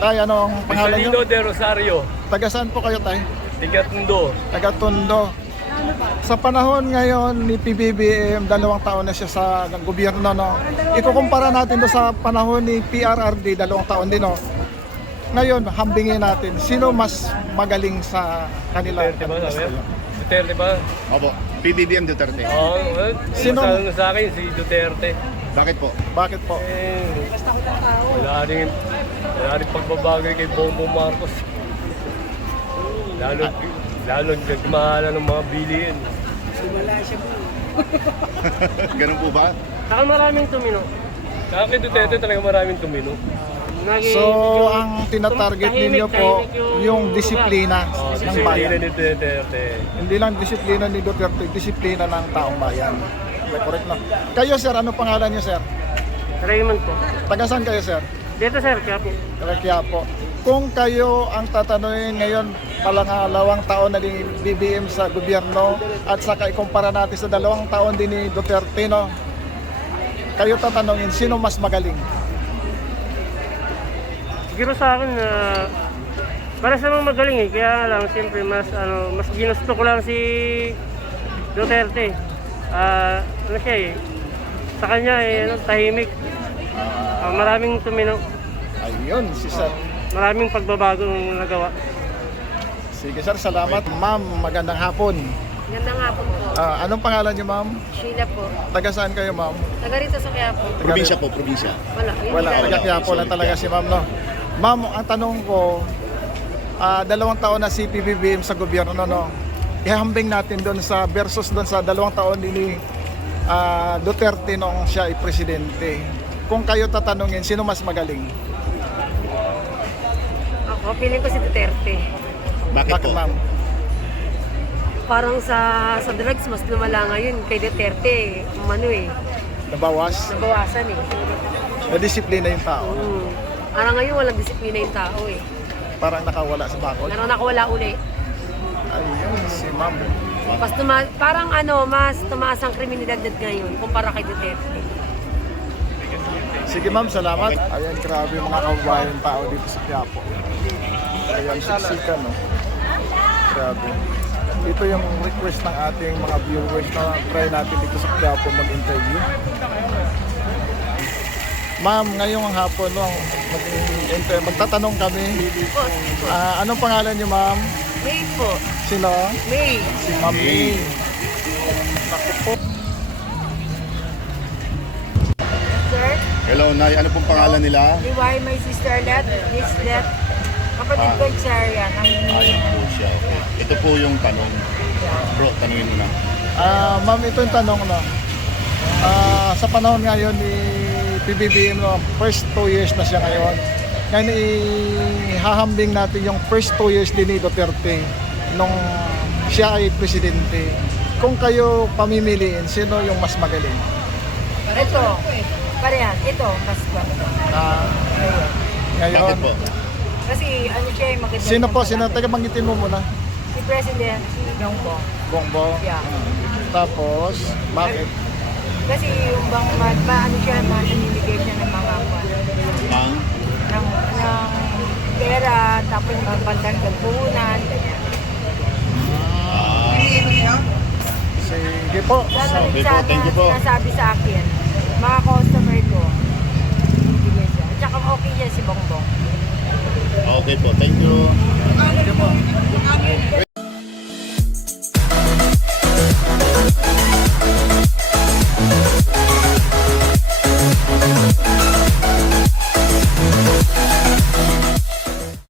Tay, anong pangalan nyo? Vitalino de Rosario, Taga saan po kayo, Tay? Tigatundo. Taga Tondo. Sa panahon ngayon ni PBBM, 2 taon na siya sa gobyerno, no? Ikukumpara natin do sa panahon ni PRRD, 2 taon din, no? Ngayon, hambingin natin, sino mas magaling sa kanila? Duterte ba sabi? Duterte ba? Opo, PBBM Duterte. Oo, Sino? sino? Sa akin si Duterte. Bakit po? Bakit po? Wala rin pagbabagay kay Bongbong Marcos. Lalo nagmahala ng mga bilihin. Ganun po ba? Saka maraming tumino. Sa akin Duterte talaga maraming tumino. So, ang tinatarget ninyo po, yung disiplina Oh, ng disiplina bayan. ni Duterte. Hindi lang disiplina ni Duterte, disiplina ng taong bayan. Correct na. Kayo, sir, ano pangalan niyo, sir? Raymond po. Taga saan kayo, sir? Dito sir, kaya po. Taga Quiapo. Kung kayo ang tatanungin ngayon, palangalawang taon na ni BBM sa gobyerno at saka ikumpara natin sa 2 taon din ni Duterte, no? Kayo tatanungin, sino mas magaling? Siguro sa akin na para sa mga magaling eh. Kaya lang siyempre mas ginusto ko lang si Duterte. Ano siya eh. Sa kanya eh, tahimik. Maraming tumino. Ayun, si sir. Maraming pagbabago nagawa. Sige, sir, salamat. Ma'am, magandang hapon. Ganda nga po po. Anong pangalan niyo, ma'am? Sheila po. Taga saan kayo, ma'am? Taga rito sa Quiapo. Probinsya po, probinsya. Wala. Yun Wala, lang. taga Quiapo lang talaga si ma'am, no? Ma'am, ang tanong ko, 2 taon na si PBBM sa gobyerno, no? Ihambing natin doon sa versus doon sa 2 taon ni Duterte nung siya ay presidente. Kung kayo tatanungin, sino mas magaling? Ako, feeling ko si Duterte. Bakit Bakit, po? ma'am? Parang sa drugs, mas lumala ngayon. Kay Duterte, Nabawas? nabawasan eh. Nadisiplina yung tao. Parang ngayon walang disiplina yung tao eh. Parang nakawala sa bakod. Parang nakawala uli. Ayun, si ma'am. Parang mas tumaas ang kriminalidad ngayon kumpara kay Duterte. Sige ma'am, salamat. Ayan, grabe yung mga kababayan tao dito sa Quiapo. Ayan, siksikan, no? Grabe. Ito yung request ng ating mga viewers na try natin dito sa Quiapo mag-interview. Ma'am, ngayong hapon, no, magtatanong kami. Anong pangalan niyo, ma'am? May po. Sino? May. Si Ma'am May. Naku po. Sir, Hello, Nay. Ano pong pangalan nila? why my sister left? This left. Kapatid ko si Arian. Ayun po siya. Okay. Ito po yung tanong. Bro, tanungin mo na. Ma'am, ito yung tanong, no. Sa panahon ngayon ni PBBM, no, first 2 years na siya ngayon. Ngayon ihahambing natin yung first 2 years din ni Duterte nung siya ay presidente. Kung kayo pamimiliin, sino yung mas magaling? Ito. Parehan. Ito. Mas ganda. Ngayon, Bakit po? Kasi ano siya yung maganda. sino po? Sino? Taga banggitin mo muna. Si President Bongbong. Bongbong. Yeah. Tapos, bakit? Kasi yung ano siya, nanimigay siya ng mga Ang? ng pera, tapos magbantang puhunan, ganyan. Sige po. Sige po, thank you po. Sinasabi sa akin, mga customer ko, bigay siya. At saka okay niya si Bongbong. Okay po, thank you. Sige po.